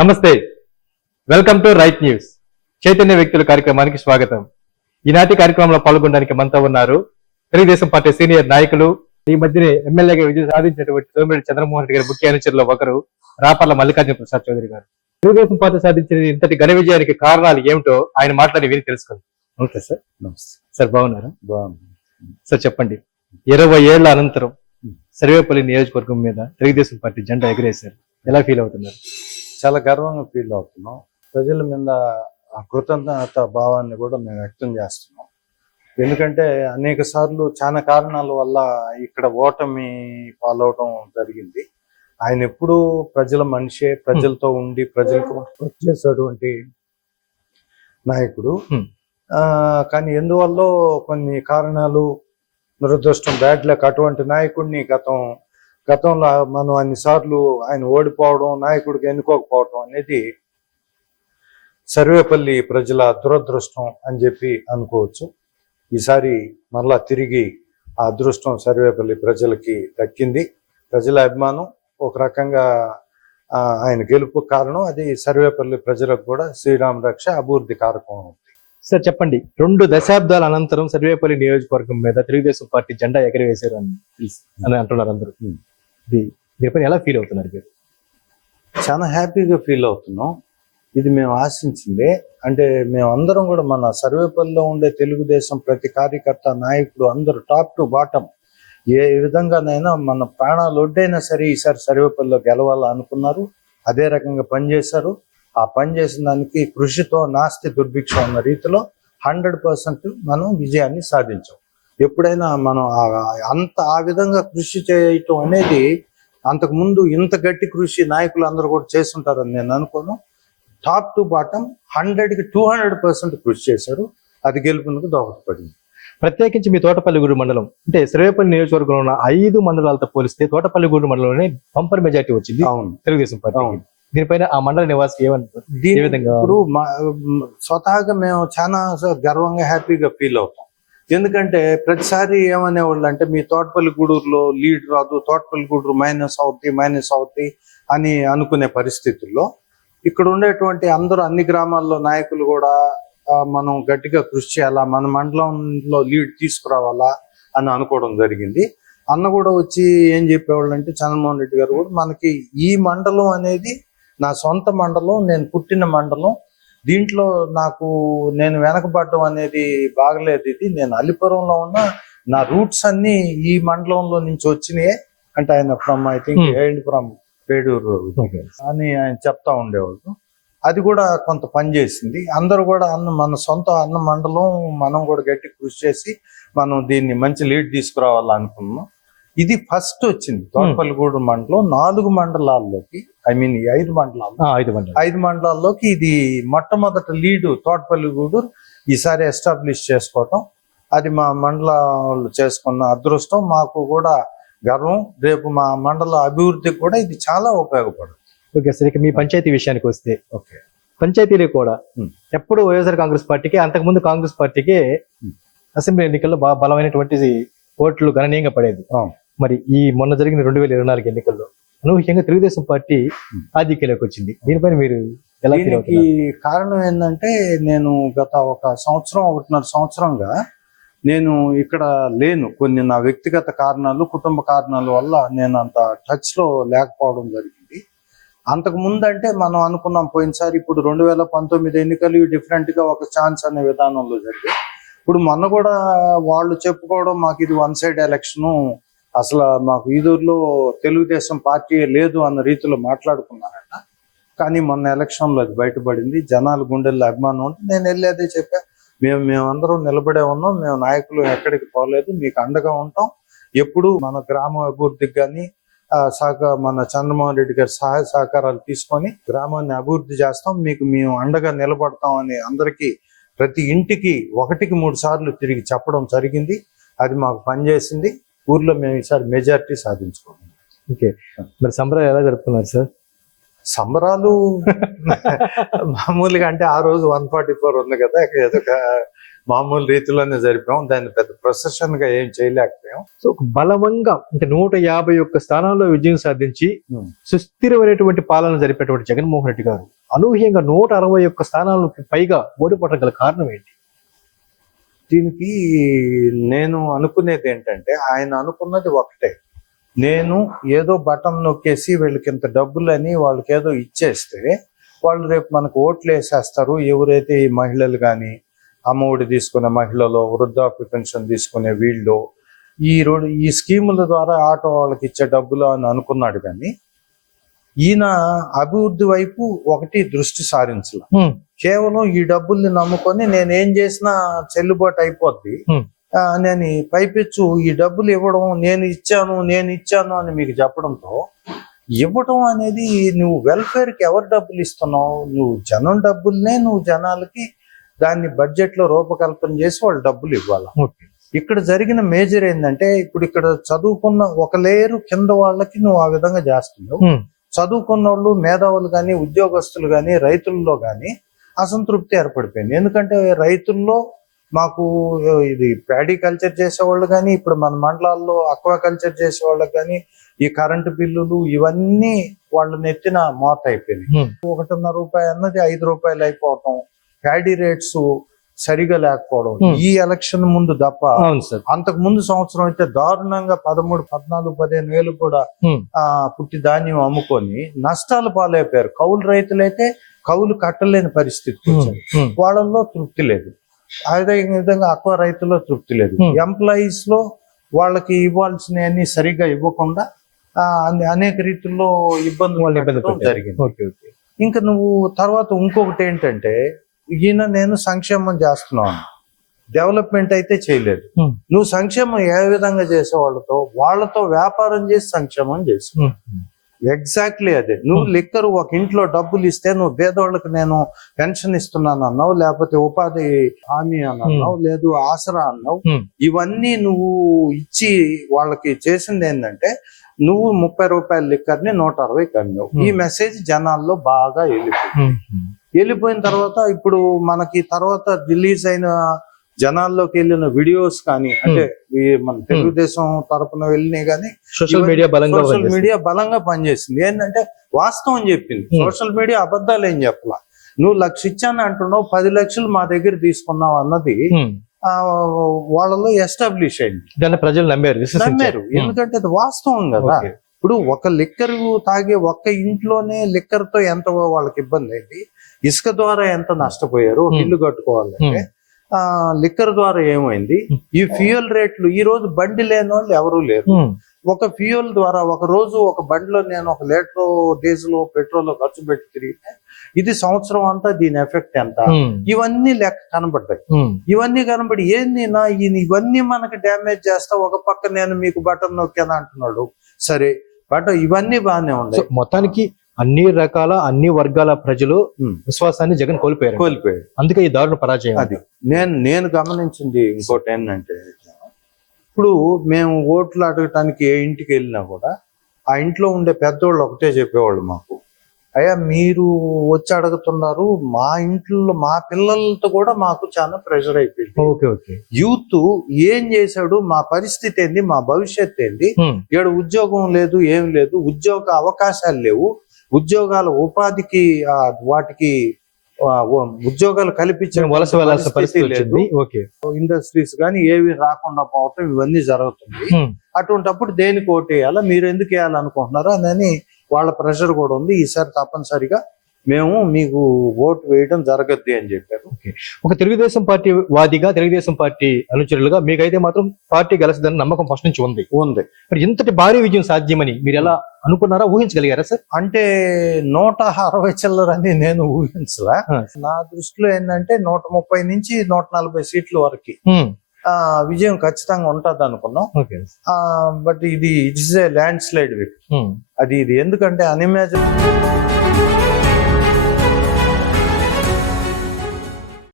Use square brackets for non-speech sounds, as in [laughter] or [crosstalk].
నమస్తే. Welcome to right news చైతన్య వ్యక్తుల కార్యక్రమానికి స్వాగతం. ఈనాటి కార్యక్రమంలో పాల్గొనడానికి మనతో ఉన్నారు తెలుగుదేశం పార్టీ సీనియర్ నాయకులు ఈ మధ్యనే ఎమ్మెల్యేగా విజయం సాధించినటువంటి సోమిరెడ్డి చంద్రమోహన్ రెడ్డి గారి ముఖ్య అనుచరులో ఒకరు రాపర్ల మల్లికార్జున ప్రసాద్ చౌదరి గారు. తెలుగుదేశం పార్టీ సాధించిన ఇంతటి ఘన విజయానికి కారణాలు ఏమిటో ఆయన మాట్లాడి విని తెలుసుకుందాం. Okay sir. నమస్తే. సార్ బాగున్నారా? బాగుంది సార్ చెప్పండి. ఇరవై ఏళ్ళ అనంతరం సర్వేపల్లి నియోజకవర్గం మీద తెలుగుదేశం పార్టీ జెండా ఎగరేశారు. ఎలా ఫీల్ అవుతున్నారు? చాలా గర్వంగా ఫీల్ అవుతున్నాం. ప్రజల మీద ఆ కృతజ్ఞత భావాన్ని కూడా మేము వ్యక్తం చేస్తున్నాం. ఎందుకంటే అనేక సార్లు చాలా కారణాల వల్ల ఇక్కడ ఓటమి పాలవటం జరిగింది. ఆయన ఎప్పుడూ ప్రజల మనిషే ప్రజలతో ఉండి ప్రజలకు వర్క్ చేసేటువంటి నాయకుడు. ఆ, కానీ ఎందువల్ల కొన్ని కారణాలు దురదృష్టం బ్యాడ్ లక్ అటువంటి నాయకుడిని గతం గతంలో మనం అన్నిసార్లు ఆయన ఓడిపోవడం నాయకుడికి ఎన్నుకోకపోవడం అనేది సర్వేపల్లి ప్రజల దురదృష్టం అని చెప్పి అనుకోవచ్చు. ఈసారి మరలా తిరిగి ఆ అదృష్టం సర్వేపల్లి ప్రజలకి దక్కింది. ప్రజల అభిమానం ఒక రకంగా ఆ, ఆయన గెలుపు కారణం అది సర్వేపల్లి ప్రజలకు కూడా శ్రీరామ రక్ష అభివృద్ధి కారకం సార్ చెప్పండి. రెండు దశాబ్దాల అనంతరం సర్వేపల్లి నియోజకవర్గం మీద తెలుగుదేశం పార్టీ జెండా ఎగరవేశారు అని అని అంటున్నారు అందరూ. Hmm. దీనిపైన ఎలా ఫీల్ అవుతున్నారు మీరు? చాలా హ్యాపీగా ఫీల్ అవుతున్నాం. ఇది మేము ఆశించిందే. అంటే మేము అందరం కూడా మన సర్వేపల్లిలో ఉండే తెలుగుదేశం ప్రతి కార్యకర్త నాయకుడు అందరూ టాప్ టు బాటమ్ ఏ విధంగానైనా మన ప్రాణాలు ఒడ్డైనా సరే ఈసారి సర్వేపల్లిలో గెలవాలనుకున్నారు అదే రకంగా పనిచేశారు ఆ పని చేసిన దానికి కృషితో నాస్తి దుర్భిక్షం అన్న రీతిలో హండ్రెడ్ పర్సెంట్ మనం విజయాన్ని సాధించాం. ఎప్పుడైనా మనం అంత ఆ విధంగా కృషి చేయటం అనేది అంతకు ముందు ఇంత గట్టి కృషి నాయకులు అందరూ కూడా చేస్తుంటారని నేను అనుకోను. టాప్ టు బాటం హండ్రెడ్కి టూ హండ్రెడ్ పర్సెంట్ కృషి చేశారు. అది గెలుపునకు దోహదపడింది. ప్రత్యేకించి మీ తోటపల్లిగూడు మండలం అంటే సర్వేపల్లి నియోజకవర్గంలో ఉన్న ఐదు మండలాలతో పోలిస్తే తోటపల్లిగూడు మండలంలోనే బంపర్ మెజార్టీ వచ్చింది అవును. తెలుగుదేశం పార్టీ అవును. దీనిపైన ఆ మండల నివాసికి ఏమంటారు? ఇప్పుడు స్వతహాగా మేము చాలా గర్వంగా హ్యాపీగా ఫీల్ అవుతాం. ఎందుకంటే ప్రతిసారి ఏమనేవాళ్ళు అంటే మీ తోటపల్లి గూడూరులో లీడ్ రాదు తోటపల్లి గూడూరు మైనస్ అవుతాయి మైనస్ అవుతాయి అని అనుకునే పరిస్థితుల్లో ఇక్కడ ఉండేటువంటి అందరూ అన్ని గ్రామాల్లో నాయకులు కూడా మనం గట్టిగా కృషి చేయాలా మన మండలంలో లీడ్ తీసుకురావాలా అని అనుకోవడం జరిగింది. అన్న కూడా వచ్చి ఏం చెప్పేవాళ్ళు అంటే చంద్రమోహన్ రెడ్డి గారు కూడా మనకి ఈ మండలం అనేది నా సొంత మండలం నేను పుట్టిన మండలం దీంట్లో నాకు నేను వెనకబడడం అనేది బాగలేదు. ఇది నేను అల్లిపురంలో ఉన్న నా రూట్స్ అన్ని ఈ మండలంలో నుంచి వచ్చినాయే. అంటే ఆయన from I think Hmm. Aid from Pedur. అని ఆయన చెప్తా ఉండేవాళ్ళు. అది కూడా కొంత పని చేసింది. అందరూ కూడా అన్న మన సొంత అన్న మండలం మనం కూడా గట్టి కృషి చేసి మనం దీన్ని మంచి లీడ్ తీసుకురావాలనుకున్నాం. ఇది ఫస్ట్ వచ్చింది. తోటపల్లిగూడు మండలం నాలుగు మండలాల్లోకి ఐ మీన్ ఐదు మండలాల్లో. ఆ, ఐదు మండలం ఐదు మండలాల్లోకి ఇది మొట్టమొదటి లీడ్ తోటపల్లిగూడు ఈసారి ఎస్టాబ్లిష్ చేసుకోవటం. అది మా మండలాలు చేసుకున్న అదృష్టం. మాకు కూడా గర్వం. రేపు మా మండల అభివృద్ధికి కూడా ఇది చాలా ఉపయోగపడుతుంది. ఓకే సార్ ఇక మీ పంచాయతీ విషయానికి వస్తే. ఓకే. పంచాయతీలు కూడా. ఎప్పుడు వైఎస్ఆర్ కాంగ్రెస్ పార్టీకి అంతకుముందు కాంగ్రెస్ పార్టీకి. అసెంబ్లీ ఎన్నికల్లో బాగా బలమైనటువంటి ఓట్లు గణనీయంగా పడేది. మరి ఈ మొన్న జరిగిన రెండు వేల ఇరవై నాలుగు ఎన్నికల్లో అనూహ్యంగా తెలుగుదేశం పార్టీ. ఆధిక్యంలోకి వచ్చింది. దీనిపైన మీరు ఎలా దీనికి కారణం ఏంటంటే నేను గత ఒక సంవత్సరం ఒకటిన్నర సంవత్సరంగా నేను ఇక్కడ లేను. కొన్ని నా వ్యక్తిగత కారణాలు కుటుంబ కారణాల వల్ల నేను అంత టచ్లో లేకపోవడం జరిగింది. అంతకు ముందు అంటే మనం అనుకున్నాం పోయినసారి ఇప్పుడు రెండు వేల పంతొమ్మిది ఎన్నికలు డిఫరెంట్గా ఒక ఛాన్స్ అనే విధానంలో జరిగాయి. ఇప్పుడు మొన్న కూడా వాళ్ళు చెప్పుకోవడం మాకు ఇది వన్ సైడ్ ఎలక్షన్ అసలు మాకు ఈదూరులో తెలుగుదేశం పార్టీ లేదు అన్న రీతిలో మాట్లాడుకున్నారట. కానీ మొన్న ఎలక్షన్లో అది బయటపడింది. జనాలు గుండెల్లో అభిమానం ఉంటే నేను వెళ్ళి అదే చెప్పా. మేము మేమందరం నిలబడే ఉన్నాం. మేము నాయకులు ఎక్కడికి పోలేదు. మీకు అండగా ఉంటాం. ఎప్పుడు మన గ్రామ అభివృద్ధికి కానీ సహక మన చంద్రమోహన్ రెడ్డి గారి సహాయ సహకారాలు తీసుకొని గ్రామాన్ని అభివృద్ధి చేస్తాం. మీకు మేము అండగా నిలబడతాం అని అందరికీ ప్రతి ఇంటికి ఒకటికి మూడు సార్లు తిరిగి చెప్పడం జరిగింది. అది మాకు పనిచేసింది. ఊర్లో మేము ఈసారి మెజారిటీ సాధించుకున్నాం. ఓకే. మరి సంబరాలు ఎలా జరుపుకున్నారు సార్? సంబరాలు [laughs] మామూలుగా అంటే ఆ రోజు వన్ ఫార్టీ ఫోర్ ఉంది కదా ఏదో ఒక మామూలు రీతిలోనే జరిపాం. దాన్ని పెద్ద ప్రొసెషన్గా ఏం చేయలేకపోయాం. సో ఒక బలవంగా అంటే నూట యాభై ఒక్క స్థానాల్లో విజయం సాధించి Hmm. సుస్థిరమైనటువంటి పాలన జరిపేటువంటి జగన్మోహన్ రెడ్డి గారు అనూహ్యంగా నూట అరవై ఒక్క స్థానాలకు పైగా ఓడిపడడం గల కారణం ఏంటి? దీనికి నేను అనుకునేది ఏంటంటే ఆయన అనుకున్నది ఒకటే. నేను ఏదో బటన్ నొక్కేసి వీళ్ళకి ఇంత డబ్బులని వాళ్ళకి ఏదో ఇచ్చేస్తే వాళ్ళు రేపు మనకు ఓట్లు వేసేస్తారు. ఎవరైతే ఈ మహిళలు కానీ అమ్మఒడి తీసుకునే మహిళలు వృద్ధాప్య పెన్షన్ తీసుకునే వీళ్ళు ఈ రోడ్డు ఈ స్కీముల ద్వారా ఆటో వాళ్ళకి ఇచ్చే డబ్బులు అని అనుకున్నాడు కానీ ఈయన అభివృద్ధి వైపు ఒకటి దృష్టి సారించాల. కేవలం ఈ డబ్బుల్ని నమ్ముకొని నేను ఏం చేసినా చెల్లుబాటు అయిపోద్ది. నేను పైపెచ్చు ఈ డబ్బులు ఇవ్వడం నేను ఇచ్చాను నేను ఇచ్చాను అని మీకు చెప్పడంతో ఇవ్వడం అనేది నువ్వు వెల్ఫేర్కి ఎవరు డబ్బులు ఇస్తున్నావు? నువ్వు జనం డబ్బుల్నే నువ్వు జనాలకి దాన్ని బడ్జెట్లో రూపకల్పన చేసి వాళ్ళు డబ్బులు ఇవ్వాలి? ఇక్కడ జరిగిన మేజర్ ఏంటంటే ఇప్పుడు ఇక్కడ చదువుకున్న ఒక లేయరు కింద వాళ్ళకి నువ్వు ఆ విధంగా చేస్తున్నావు. చదువుకున్న వాళ్ళు మేధావులు కానీ ఉద్యోగస్తులు కానీ రైతుల్లో కానీ అసంతృప్తి ఏర్పడిపోయింది. ఎందుకంటే రైతుల్లో మాకు ఇది ప్యాడీ కల్చర్ చేసేవాళ్ళు కానీ ఇప్పుడు మన మండలాల్లో అక్వా కల్చర్ చేసే వాళ్ళకి కానీ ఈ కరెంటు బిల్లులు ఇవన్నీ వాళ్ళు నెత్తిన మోత అయిపోయినాయి. ఒకటిన్నర రూపాయి అన్నది ఐదు రూపాయలు అయిపోవటం ప్యాడీ రేట్స్ సరిగా లేకపోవడం. ఈ ఎలక్షన్ ముందు తప్ప అంతకు ముందు సంవత్సరం అయితే దారుణంగా పదమూడు పద్నాలుగు పదిహేను వేలు కూడా పుట్టి ధాన్యం అమ్ముకొని నష్టాలు పాలైపోయారు. కౌలు రైతులైతే కౌలు కట్టలేని పరిస్థితి వచ్చింది వాళ్ళల్లో తృప్తి లేదు. అదే విధంగా అక్వ రైతుల్లో తృప్తి లేదు. ఎంప్లాయీస్లో వాళ్ళకి ఇవ్వాల్సినవన్నీ సరిగా ఇవ్వకుండా అనేక రీతుల్లో ఇబ్బందులు. జరిగింది. ఇంకా నువ్వు తర్వాత ఇంకొకటి ఏంటంటే ఈయన నేను సంక్షేమం చేస్తున్నాను. డెవలప్మెంట్ అయితే చేయలేదు. నువ్వు సంక్షేమం ఏ విధంగా చేసే వాళ్ళతో వాళ్ళతో వ్యాపారం చేసి సంక్షేమం చేసి ఎగ్జాక్ట్లీ అదే. నువ్వు Hmm. లిక్కర్ ఒక ఇంట్లో డబ్బులు ఇస్తే నువ్వు పేదోళ్ళకి నేను పెన్షన్ ఇస్తున్నాను అన్నావు లేకపోతే ఉపాధి హామీ అని అన్నావు లేదు ఆసరా అన్నావు. Hmm. ఇవన్నీ నువ్వు ఇచ్చి వాళ్ళకి చేసింది ఏంటంటే నువ్వు ముప్పై రూపాయల లిక్కర్ని నూట అరవై కమ్మావు Hmm. ఈ మెసేజ్ జనాల్లో బాగా వెళ్ళిపోయింది. వెళ్ళిపోయిన తర్వాత ఇప్పుడు మనకి తర్వాత రిలీజ్ అయిన జనాల్లోకి వెళ్ళిన వీడియోస్ కానీ అంటే ఈ మన తెలుగుదేశం తరపున వెళ్ళినాయి కానీ సోషల్ మీడియా బలంగా సోషల్. మీడియా బలంగా పనిచేసింది ఏంటంటే వాస్తవం చెప్పింది. Hmm. సోషల్ మీడియా అబద్ధాలు ఏం చెప్పలా? నువ్వు లక్ష ఇచ్చాను అంటున్నావు పది లక్షలు మా దగ్గర తీసుకున్నావు అన్నది Hmm. ఆ, వాళ్ళలో ఎస్టాబ్లిష్ అయింది. దాన్ని ప్రజలు నమ్మారు నమ్మారు. ఎందుకంటే అది వాస్తవం కదా. ఇప్పుడు ఒక లిక్కర్ తాగే ఒక్క ఇంట్లోనే లిక్కర్తో ఎంత వాళ్ళకి ఇబ్బంది అయింది? ఇసుక ద్వారా ఎంత నష్టపోయారు? ఒక Hmm. ఇల్లు కట్టుకోవాలంటే లిక్కర్ ద్వారా ఏమైంది. ఈ ఫ్యూయల్ రేట్లు ఈ రోజు బండి లేని వాళ్ళు ఎవరూ లేరు. ఒక ఫ్యూయల్ ద్వారా ఒక రోజు ఒక బండిలో నేను ఒక లీటర్ డీజిల్ పెట్రోల్ ఖర్చు పెట్టి తిరిగితే ఇది సంవత్సరం అంతా దీని ఎఫెక్ట్ ఎంత. ఇవన్నీ లెక్క కనబడ్డాయి. ఇవన్నీ కనబడి ఏంది నా ఇవన్నీ మనకి డ్యామేజ్ చేస్తా ఒక పక్క నేను మీకు బటన్ నొక్కాను అంటున్నాడు సరే బట్ ఇవన్నీ బాగానే ఉన్నాయి మొత్తానికి అన్ని రకాల అన్ని వర్గాల ప్రజలు. విశ్వాసాన్ని జగన్ కోల్పోయారు. కోల్పోయాడు అందుకే ఈ దారుణ పరాజయం అది. నేను నేను గమనించింది ఇంకోటి ఏంటంటే ఇప్పుడు మేము ఓట్లు అడగటానికి ఏ ఇంటికి వెళ్ళినా కూడా ఆ ఇంట్లో ఉండే పెద్దోళ్ళు ఒకటే చెప్పేవాళ్ళు మాకు. అయ్యా మీరు వచ్చి అడుగుతున్నారు మా ఇంట్లో మా పిల్లలతో కూడా మాకు చాలా ప్రెషర్ అయిపోయింది. Okay okay. యూత్ ఏం చేశాడు మా పరిస్థితి ఏంది మా భవిష్యత్ ఏంది. ఇక్కడ ఉద్యోగం లేదు ఏం లేదు ఉద్యోగ అవకాశాలు లేవు ఉద్యోగాల ఉపాధికి వాటికి ఉద్యోగాలు కల్పించే మేము వలస వెళ్ళాల్సిన పరిస్థితి లేదు. ఓకే. ఇండస్ట్రీస్ కానీ ఏవి రాకుండా పోవటం ఇవన్నీ జరుగుతుంది. అటువంటప్పుడు దేనికి ఓటు వేయాలా మీరు ఎందుకు వేయాలనుకుంటున్నారు? అని వాళ్ళ ప్రెషర్ కూడా ఉంది. ఈసారి తప్పనిసరిగా మేము మీకు ఓటు వేయడం జరగద్ది అని చెప్పారు. ఒక తెలుగుదేశం పార్టీ వాదిగా తెలుగుదేశం పార్టీ అనుచరులుగా మీకైతే మాత్రం పార్టీ గెలుస్తుందని నమ్మకం ఫస్ట్ నుంచి ఉంది. ఉంది. మరి ఇంతటి భారీ విజయం సాధ్యమని మీరు ఎలా అనుకున్నారా? ఊహించగలిగారా సార్? అంటే నూట అరవై చిల్లరని నేను ఊహించలా. నా దృష్టిలో ఏంటంటే నూట ముప్పై నుంచి నూట నలభై సీట్ల వరకు. విజయం ఖచ్చితంగా ఉంటది అనుకున్నాం. బట్ ఇది ఇట్స్ ఏ ల్యాండ్ స్లైడ్. అది ఇది ఎందుకంటే అన్ఇమాజిన్